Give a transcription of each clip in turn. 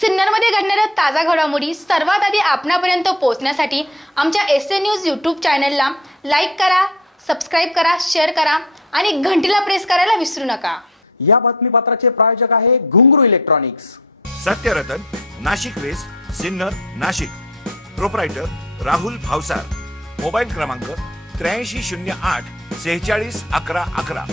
सिन्नरमध्ये घडणाऱ्या ताजा घडामोडी सर्वात आधी आपणापर्यंत पोहोचण्यासाठी आमच्या एसएन न्यूज यूट्यूब चॅनलला लाईक करा, सबस्क्राइब करा, शेअर करा आणि घंटीला प्रेस करायला विसरू नका। या बातमीपत्राचे प्रायोजक आहे Ghungroo electronics. Satyaratan, Nashik west, Sinnar, Nashik. Proprietor Rahul Bhavsar. Mobile क्रमांक 8308 46 11 11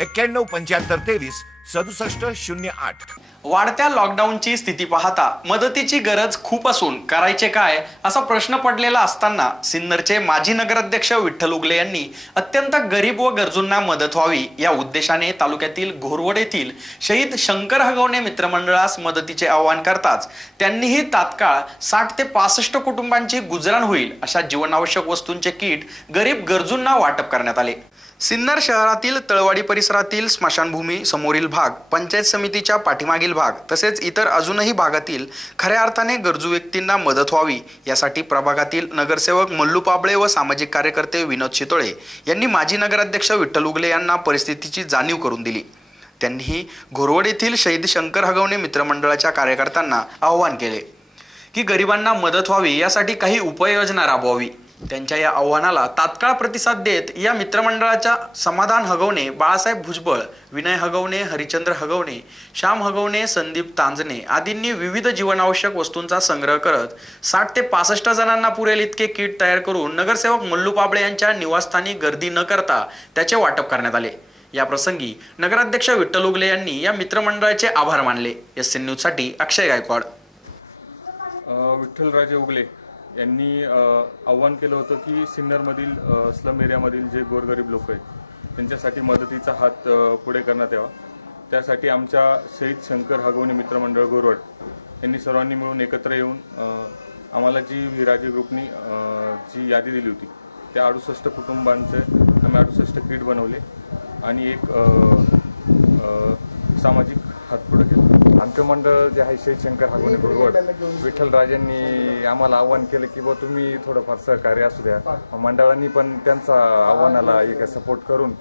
91 75 23 67 08। वाढत्या लॉकडाऊनची स्थिती पाहता मदतीची गरज खूप असून करायचे काय असा प्रश्न पडलेला असताना सिन्नरचे माजी नगराध्यक्ष विठ्ठल उगले यांनी अत्यंत गरीब व गरजूंना मदत व्हावी या उद्देशाने तालुक्यातील घोरवड येथील शहीद शंकर हगवणे मित्रमंडळास मदतीचे आवाहन करताच त्यांनीही तात्काळ 60 ते 65 कुटुंबांची गुजराण होईल अशा जीवनावश्यक वस्तूंचे किट गरीब गरजूंना वाटप करण्यात आले। सिन्नर शहरातील तळवाडी परिसरातील स्मशानभूमी समोरील भाग, पंचायत समितीच्या पाठीमागील भाग तसेच इतर अजूनही भागातील खऱ्या अर्थाने गरजू व्यक्तींना मदत व्हावी यासाठी प्रभागातील नगरसेवक मल्लू पाबळे व सामाजिक कार्यकर्ते विनोद शितोळे यांनी माजी नगराध्यक्ष विठ्ठल उगले यांना परिस्थितीची जाणीव करून दिली। त्यांनी घोरवड येथील शहीद शंकर हगवणे मित्रमंडळाच्या कार्यकर्त्यांना आवाहन केले की गरिबांना मदत व्हावी यासाठी काही उपाययोजना राबवावी। त्यांच्या या आव्हानाला तात्काळ प्रतिसाद देत या मित्रमंडळाच्या समाधान हगवणे, बाळासाहेब भुजबळ, विनय हगवणे, हरिचंद्र हगवणे, श्याम हगवणे, संदीप तांजणे आदींनी विविध जीवनावश्यक वस्तूंचा संग्रह करत 60 ते 65 जणांना पुरेल इतके किट तयार करून नगरसेवक मल्लू पाबळे यांच्या निवासस्थानी गर्दी न करता त्याचे वाटप करण्यात आले। या प्रसंगी नगराध्यक्ष विठ्ठल उगले यांनी या मित्रमंडळाचे आभार मानले। एसएन न्यूज साठी अक्षय गायकवाड। विठ्ठलराजे उगले यांनी आव्हान केलं होतं की सिन्नरमधील स्लम एरियामधील जे गोरगरीब लोक आहेत त्यांच्यासाठी मदतीचा हात पुढे करण्यात यावा। त्यासाठी आमच्या शहीद शंकर हगवणे मित्रमंडळ घोरवड यांनी सर्वांनी मिळून एकत्र येऊन आम्हाला जी विराजे ग्रुपनी जी यादी दिली होती त्या 68 कुटुंबांचे आम्ही 68 किट बनवले आणि एक सामाजिक हात पुढे केला। आमचं मंडळ जे आहे शहीद शंकर हगवणे घोरवड विठ्ठलराजांनी आम्हाला आव्हान केलं की बुवा तुम्ही थोडंफार सहकार्य असू द्या। मंडळांनी पण त्यांचा आव्हानाला एक सपोर्ट करून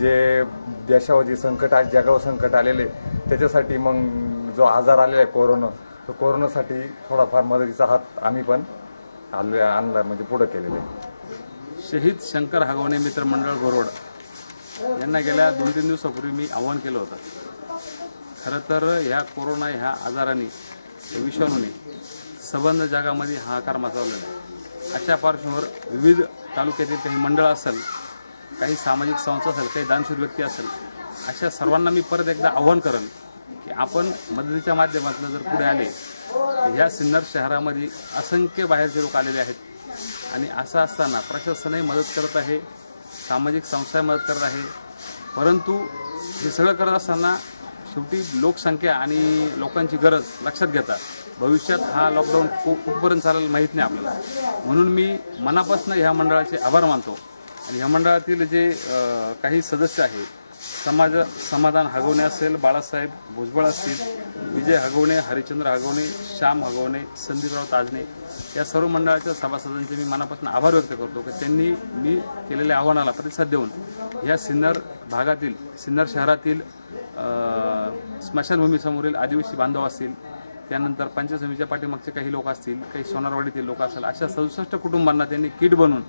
जे देशावर जे संकट आहे, जगावर संकट आलेले त्याच्यासाठी मग जो आजार आलेला आहे कोरोना, तो कोरोनासाठी थोडाफार मदतीचा हात आम्ही पण आणला म्हणजे पुढे केलेले। शहीद शंकर हगवणे मित्रमंडळ घोरवड यांना गेल्या 2-3 दिवसापूर्वी मी आव्हान केलं होतं। खरं तर ह्या कोरोना ह्या आजाराने विषाणूने संबंध जगामध्ये हाहाकार माजवलेला आहे। अशा पार्श्वभूमीवर विविध तालुक्यातील काही मंडळ असेल, काही सामाजिक संस्था असेल, काही दानशूर व्यक्ती असेल, अशा सर्वांना मी परत एकदा आव्हान करेन की आपण मदतीच्या माध्यमातून जर पुढे आले, ह्या सिन्नर शहरामध्ये असंख्य बाहेरचे लोक आलेले आहेत आणि असं असताना प्रशासनही मदत करत आहे, सामाजिक संस्था मदत करत आहे, परंतु हे सगळं करत असताना शेवटी लोकसंख्या आणि लोकांची गरज लक्षात घेता भविष्यात हा लॉकडाऊन कुठपर्यंत चालेल माहीत नाही आपल्याला। म्हणून मी मनापासून ह्या मंडळाचे आभार मानतो आणि ह्या मंडळातील जे काही सदस्य आहेत, समाधान हगवणे असेल, बाळासाहेब भुजबळ असतील, विजय हगवणे, हरिचंद्र हगवणे, श्याम हगवणे, संदीपराव ताजणे या सर्व मंडळाच्या सभासदांचे मी मनापासून आभार व्यक्त करतो की त्यांनी मी केलेल्या आव्हानाला प्रतिसाद देऊन ह्या सिन्नर भागातील, सिन्नर शहरातील स्मशानभूमी समोरील आदिवासी बांधव असतील, त्यानंतर पंचायत समितीच्या पाठीमागचे काही लोक असतील, काही सोनारवाडीतील लोक असतील, अशा 67 कुटुंबांना त्यांनी किट बनवून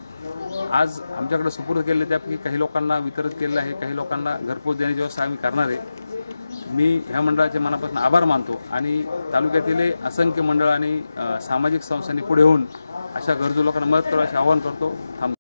आज आमच्याकडे सुपूर्द केले। त्यापैकी काही लोकांना वितरित केलेलं आहे, काही लोकांना घरपोच देण्याची व्यवस्था आम्ही करणार आहे। मी ह्या मंडळाचे मनापासून आभार मानतो आणि तालुक्यातील असंख्य मंडळ आणि सामाजिक संस्थांनी पुढे होऊन अशा गरजू लोकांना मदत करण्याचे आवाहन करतो।